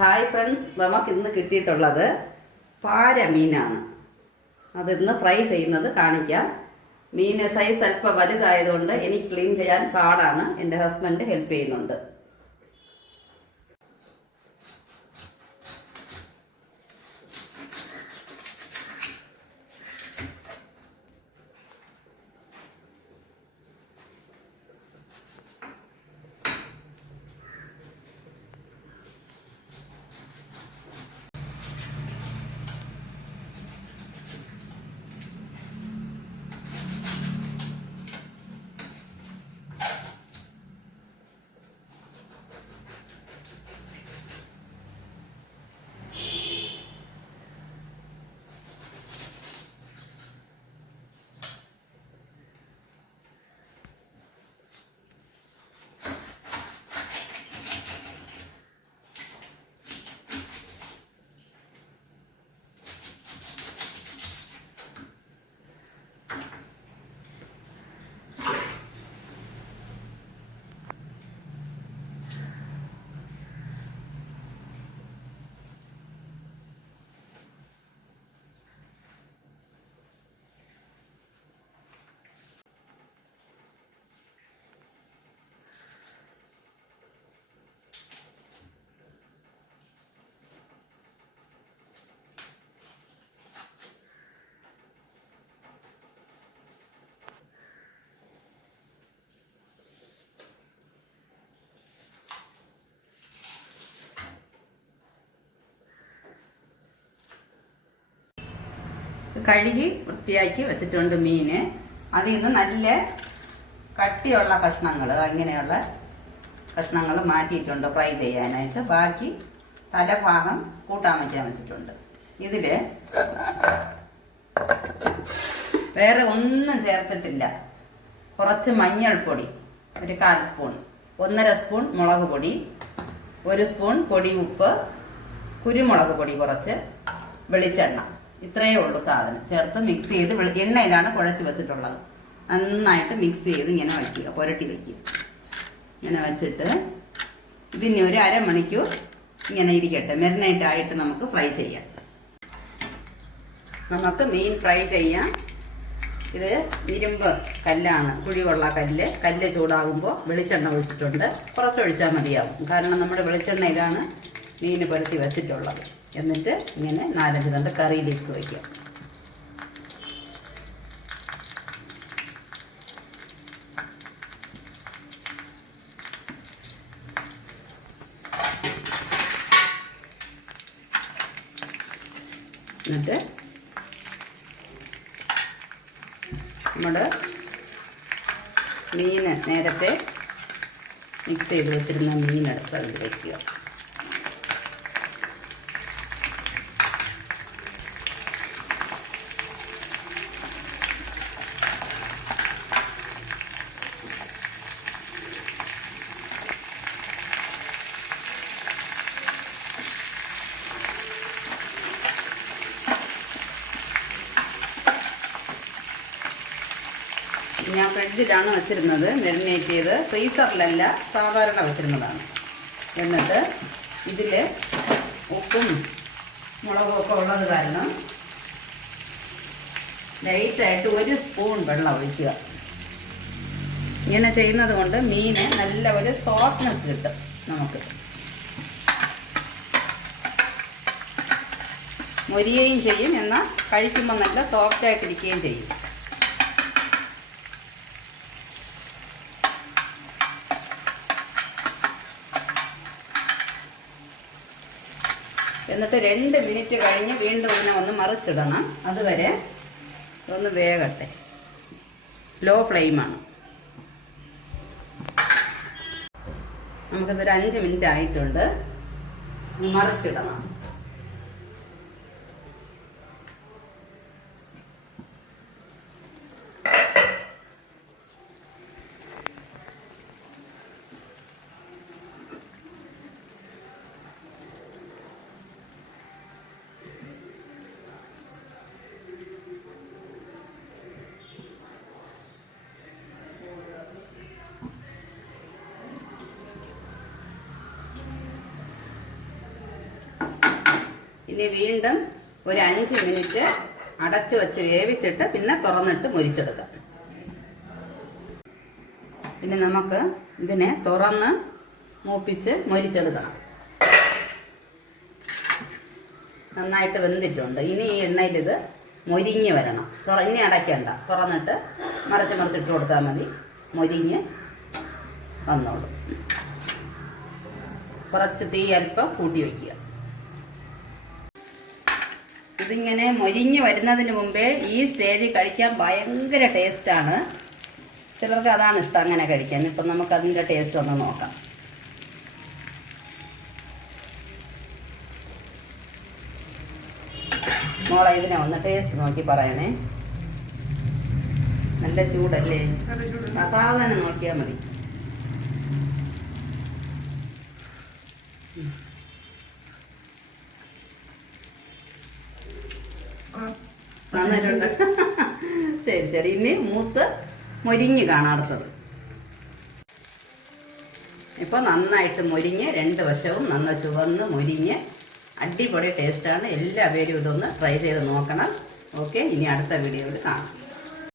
Hi friends, നമുക്ക് ഇന്ന് കിട്ടിയിട്ടുള്ളത് പാര മീനാണ്. അതിന്ന് ഫ്രൈ ചെയ്യുന്നത് കാണിക്കാം. മീൻ സൈസ് അല്പം വലുതായതുകൊണ്ട് എനിക്ക് ക്ലീൻ ചെയ്യാൻ പാടാണ്. എൻ്റെ ഹസ്ബൻഡ് ഹെൽപ്പ് ചെയ്യുന്നുണ്ട്. കഴുകി വൃത്തിയാക്കി വെച്ചിട്ടുണ്ട് മീന്. അതിൽ നിന്ന് നല്ല കട്ടിയുള്ള കഷ്ണങ്ങൾ, ഇങ്ങനെയുള്ള കഷ്ണങ്ങൾ മാറ്റിയിട്ടുണ്ട് ഫ്രൈ ചെയ്യാനായിട്ട്. ബാക്കി തലഭാഗം കൂട്ടാൻ വയ്ക്കാൻ വെച്ചിട്ടുണ്ട്. ഇതിൽ വേറെ ഒന്നും ചേർത്തിട്ടില്ല. കുറച്ച് മഞ്ഞൾപ്പൊടി, ഒരു 1/4 സ്പൂൺ, 1.5 സ്പൂൺ മുളക് പൊടി, 1 സ്പൂൺ പൊടി ഉപ്പ്, കുരുമുളക് പൊടി കുറച്ച്, വെളിച്ചെണ്ണ, ഇത്രയേ ഉള്ളൂ സാധനം. ചേർത്ത് മിക്സ് ചെയ്ത് എണ്ണയിലാണ് കുഴച്ച് വെച്ചിട്ടുള്ളത്. നന്നായിട്ട് മിക്സ് ചെയ്ത് ഇങ്ങനെ വയ്ക്കുക, പുരട്ടി വയ്ക്കുക. ഇങ്ങനെ വെച്ചിട്ട് ഇതിന് ഒരു അരമണിക്കൂർ ഇങ്ങനെ ഇരിക്കട്ടെ. മെറിനേറ്റ് ആയിട്ട് നമുക്ക് ഫ്രൈ ചെയ്യാം. നമുക്ക് മീൻ ഫ്രൈ ചെയ്യാം. ഇത് ഇരുമ്പ് കല്ലാണ്, കുഴിവുള്ള കല്ല് ചൂടാകുമ്പോൾ വെളിച്ചെണ്ണ ഒഴിച്ചിട്ടുണ്ട്. കുറച്ചൊഴിച്ചാൽ മതിയാവും, കാരണം നമ്മുടെ വെളിച്ചെണ്ണയിലാണ് മീൻ പുരട്ടി വെച്ചിട്ടുള്ളത്. എന്നിട്ട് ഇങ്ങനെ 4-5 തണ്ട് കറി ലീവ്സ് വയ്ക്കാം. എന്നിട്ട് നമ്മുടെ മീന്, നേരത്തെ മിക്സ് ചെയ്ത് വെച്ചിരുന്ന മീനെടുത്ത് അതിൽ വയ്ക്കുക. ഞാൻ ഫ്രിഡ്ജിലാണ് വെച്ചിരുന്നത്, മെറിനേറ്റ് ചെയ്ത്. ഫ്രീസറിലല്ല, സാധാരണ വെച്ചിരുന്നതാണ്. എന്നിട്ട് ഇതിൽ ഉപ്പും മുളകും ഒക്കെ ഉള്ളത് കാരണം ലൈറ്റായിട്ട് 1 സ്പൂൺ വെള്ളം ഒഴിക്കുക. ഇങ്ങനെ ചെയ്യുന്നത് കൊണ്ട് മീന് നല്ല ഒരു സോഫ്റ്റ്നെസ് കിട്ടും നമുക്ക്. മൊരിയുകയും ചെയ്യും, എന്നാൽ കഴിക്കുമ്പോൾ നല്ല സോഫ്റ്റായിട്ടിരിക്കുകയും ചെയ്യും. എന്നിട്ട് 2 മിനിറ്റ് കഴിഞ്ഞ് വീണ്ടും ഒന്ന് മറിച്ചിടണം. അതുവരെ ഒന്ന് വേകട്ടെ. ലോ ഫ്ലെയിമാണ്. നമുക്കിതൊരു 5 മിനിറ്റ് ആയിട്ടുണ്ട്. മറിച്ചിടണം. ഇനി വീണ്ടും ഒരു 5 മിനിറ്റ് അടച്ചു വെച്ച് വേവിച്ചിട്ട് പിന്നെ തുറന്നിട്ട് മൊരിച്ചെടുക്കാം. പിന്നെ നമുക്ക് ഇതിനെ തുറന്ന് മൂപ്പിച്ച് മൊരിച്ചെടുക്കണം. നന്നായിട്ട് വെന്തിട്ടുണ്ട്. ഇനി ഈ എണ്ണയിൽ ഇത് മൊരിഞ്ഞ് വരണം. ഇനി അടയ്ക്കണ്ട, തുറന്നിട്ട് മറിച്ചിട്ട് കൊടുത്താൽ മതി. മൊരിഞ്ഞ് വന്നോളൂ. കുറച്ച് തീ അല്പം കൂട്ടി വയ്ക്കുക. ഇതിങ്ങനെ മൊരിഞ്ഞ് വരുന്നതിന് മുമ്പേ ഈ സ്റ്റേജിൽ കഴിക്കാൻ ഭയങ്കര ടേസ്റ്റാണ്. ചിലർക്ക് അതാണ് ഇഷ്ടം അങ്ങനെ കഴിക്കാൻ. ഇപ്പം നമുക്ക് അതിൻ്റെ ടേസ്റ്റ് ഒന്ന് നോക്കാം. മോളെ ഇതിനെ ഒന്ന് ടേസ്റ്റ് നോക്കി പറയണേ. നല്ല ചൂടല്ലേ? സാധാരണ നോക്കിയാൽ മതി. നന്നായിട്ടുണ്ട്. ശരി. ഇനി മൂത്ത് മൊരിഞ്ഞ് കാണാത്തത്. ഇപ്പോൾ നന്നായിട്ട് മൊരിഞ്ഞ് 2 വശവും നന്ന ചുവന്ന് മൊരിഞ്ഞ് അടിപൊളി ടേസ്റ്റാണ്. എല്ലാവരും ഇതൊന്ന് ട്രൈ ചെയ്ത് നോക്കണം. ഓക്കെ, ഇനി അടുത്ത വീഡിയോയിൽ കാണാം.